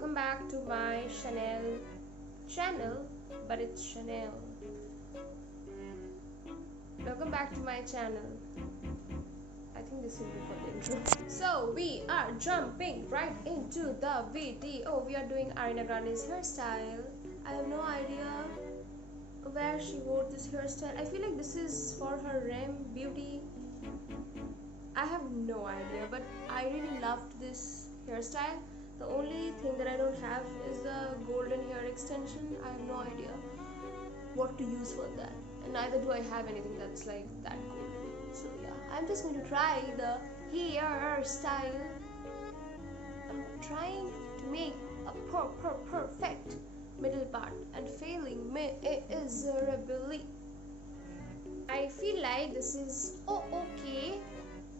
welcome back to my channel, but it's Chanel. Welcome back to my channel. I think this will be for the intro. So we are jumping right into the video. We are doing Ariana Grande's hairstyle. I have no idea where she wore this hairstyle. I feel like this is for her REM beauty. I have no idea, but I really loved this hairstyle. The only thing that I don't have is the golden hair extension. I have no idea what to use for that, and neither do I have anything that's like that golden. So yeah, I'm just going to try the hairstyle. I'm trying to make a perfect middle part and failing miserably. I feel like this is okay.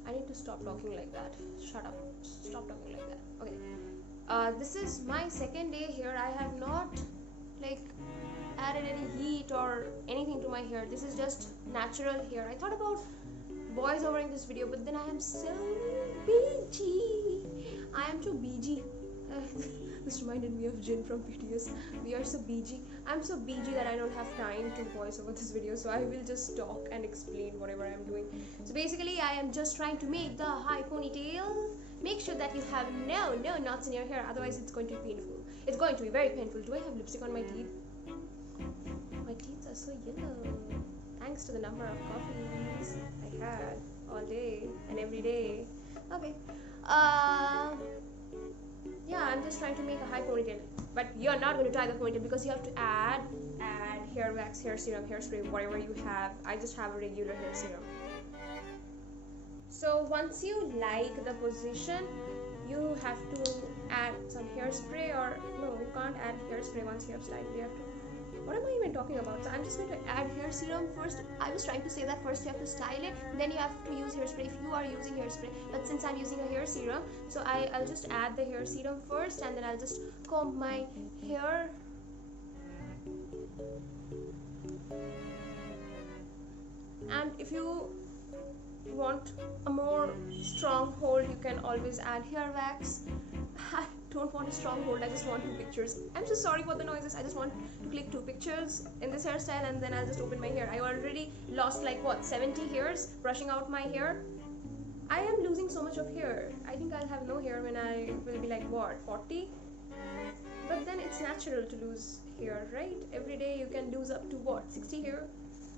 I need to stop talking like that. Shut up. Stop talking like that. Okay. This is my second day here. I have not like added any heat or anything to my hair. This is just natural hair. I thought about voice overing this video, but then I am so BG. I am too BG. This reminded me of Jin from BTS. We are so BG. I'm so BG that I don't have time to voice over this video, so I will just talk and explain whatever I'm doing. So basically, I am just trying to make the high ponytail. Make sure that you have no knots in your hair, otherwise it's going to be painful. It's going to be very painful. Do I have lipstick on my teeth? My teeth are so yellow. Thanks to the number of coffees I had all day and every day. Okay. Yeah, I'm just trying to make a high ponytail. But you're not going to tie the ponytail because you have to add hair wax, hair serum, hairspray, whatever you have. I just have a regular hair serum. So once you like the position, you have to add some hairspray, or no, you can't add hairspray once you have styled. You have to, what am I even talking about? So I'm just going to add hair serum first. I was trying to say that first you have to style it, then you have to use hairspray if you are using hairspray. But since I'm using a hair serum, so I'll just add the hair serum first, and then I'll just comb my hair. And if you want a more strong hold, you can always add hair wax. I don't want a strong hold, I just want 2 pictures. I'm so sorry for the noises. I just want to click 2 pictures in this hairstyle, and then I'll just open my hair. I already lost like what, 70 hairs brushing out my hair. I am losing so much of hair. I think I'll have no hair when I will be like what, 40? But then it's natural to lose hair, right? Every day you can lose up to what, 60 hair?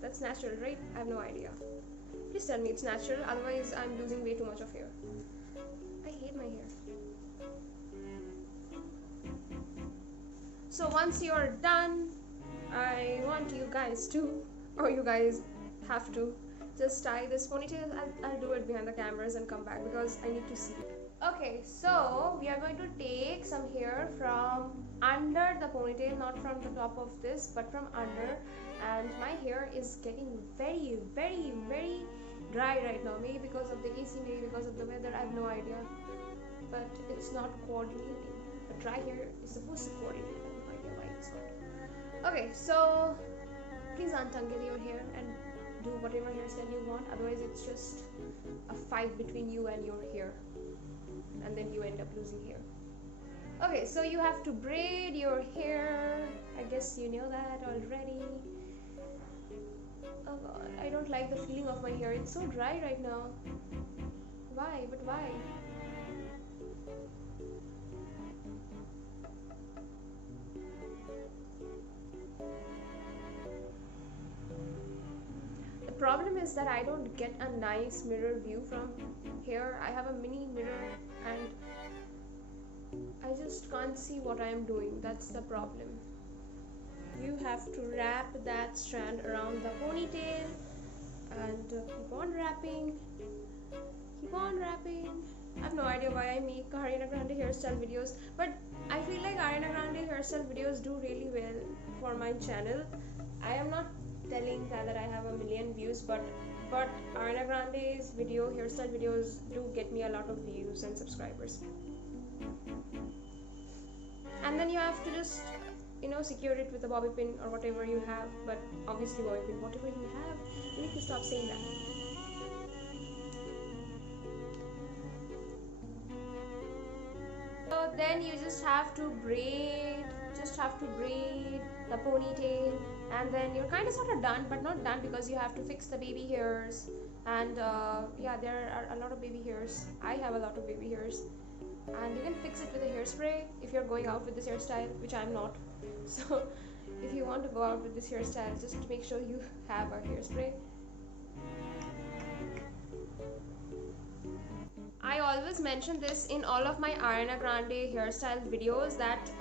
That's natural, right? I have no idea. Please tell me it's natural, otherwise I'm losing way too much of hair. I hate my hair. So once you're done, I want you guys to, or you guys have to, just tie this ponytail. I'll do it behind the cameras and come back because I need to see. Okay, so we are going to take some hair from under the ponytail, not from the top of this, but from under. And my hair is getting very dry right now. Maybe because of the AC, maybe because of the weather, I have no idea. But it's not coordinating. The dry hair is supposed to coordinate. I have no idea why it's not. Okay, so please untangle your hair and do whatever hairstyle you want. Otherwise, it's just a fight between you and your hair, and then you end up losing hair. Okay, so you have to braid your hair. I guess you know that already. Oh god, I don't like the feeling of my hair. It's so dry right now. Why? But why? The problem is that I don't get a nice mirror view from here. I have a mini mirror and I just can't see what I am doing. That's the problem. You have to wrap that strand around the ponytail and keep on wrapping. I have no idea why I make Ariana Grande hairstyle videos, but I feel like Ariana Grande hairstyle videos do really well for my channel. I am not telling that I have a million views, but Ariana Grande's hairstyle videos do get me a lot of views and subscribers. And then you have to just, secure it with a bobby pin or whatever you have. But obviously bobby pin, whatever you have, you need to stop saying that. So then you just have to braid the ponytail, and then you're kind of sort of done, but not done, because you have to fix the baby hairs. And yeah, there are a lot of baby hairs. I have a lot of baby hairs, and you can fix it with a hairspray if you're going out with this hairstyle, which I'm not. So if you want to go out with this hairstyle, just make sure you have a hairspray. I always mention this in all of my Ariana Grande hairstyle videos, that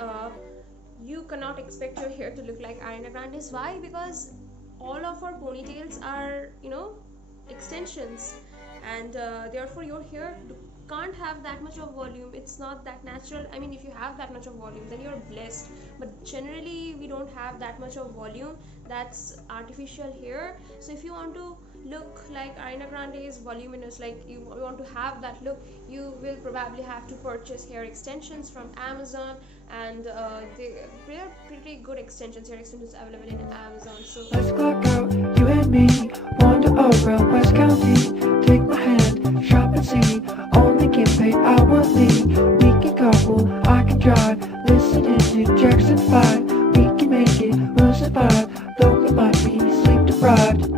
you cannot expect your hair to look like Ariana Grande's. Why? Because all of our ponytails are, extensions, and therefore your hair can't have that much of volume. It's not that natural. I mean, if you have that much of volume, then you're blessed, but generally we don't have that much of volume. That's artificial hair. So if you want to look like Ariana Grande is voluminous, like you want to have that look, you will probably have to purchase hair extensions from Amazon, and they are pretty good extensions, hair extensions available in Amazon. So let's clock out, you and me, wander around West County, take my hand, shop and see, only get paid hourly, we can carpool, I can drive, listening to Jackson 5, we can make it, we'll survive, though we might be sleep deprived.